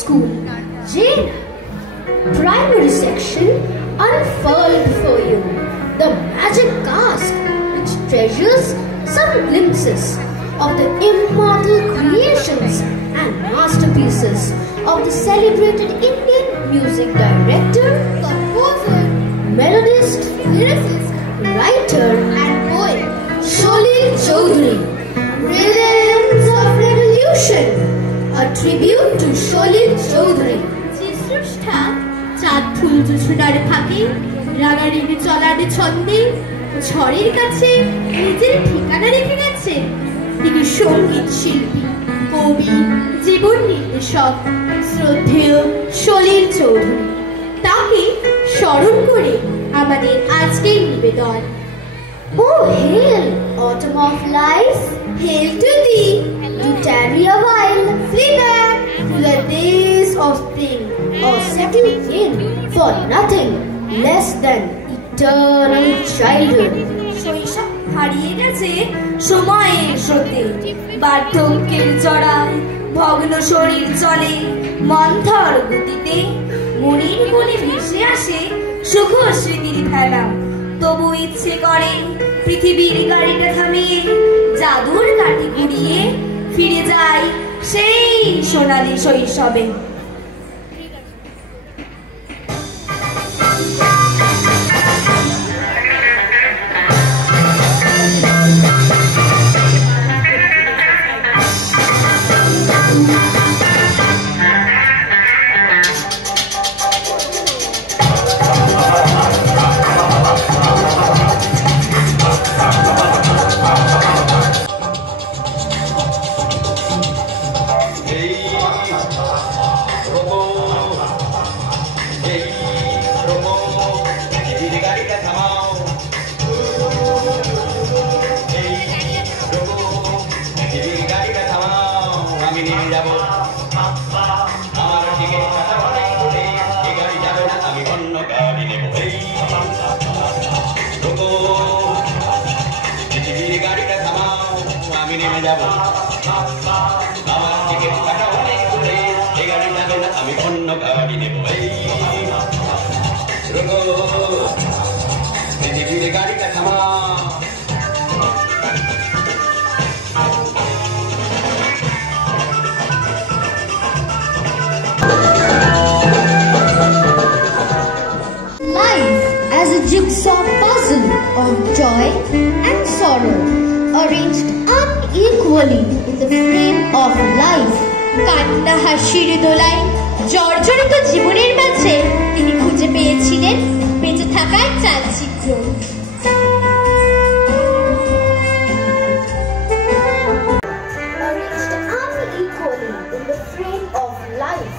School, Jane. Primary section unfurled before you the magic cast which treasures some glimpses of the immortal creations and masterpieces of the celebrated Indian music director, composer, melodist, lyricist, writer and poet Sholil Choudhury. Rhythms of Revolution, a tribute to Sholil Choudhury. সৃষ্টা চাঁদ ফুল জোছনার ফাঁকে রাগারিনি চলার ছন্দে ঝড়ের কাছে নিজের ঠিকানা রেখে গেছেন। তিনি সঙ্গীত শিল্পী, কবি, জীবন নির্দেশক শ্রদ্ধেয় সলিল চৌধুরী। তাকে স্মরণ করে আমাদের আজকের নিবেদন। Oh, hail, autumn of life, hail to thee, to tarry a while, flee back to the days of spring, or settle in for nothing less than eternal childhood. শৈশব হারিয়ে গেছে সময়ের স্রোতে, বার্ধক্যের জড়ায় ভগ্ন শরীর চলে মন্থর গতিতে, মনের কোণে ভেসে আসে সুখ স্মৃতির ফেলা। তবু ইচ্ছে করে পৃথিবীর গাড়িটা থামিয়ে জাদুর কাঠি ঘুরিয়ে ফিরে যায় সেই সোনালী শৈশবে। As a jigsaw puzzle of joy and sorrow, arranged unequally in the frame of life. কান্না হাসির দোলায় জর্জরিত জীবনের মাঝে তিনি খুঁজে পেয়েছিলেন বেঁচে থাকার চালচিত্র। Arranged unequally in the frame of life,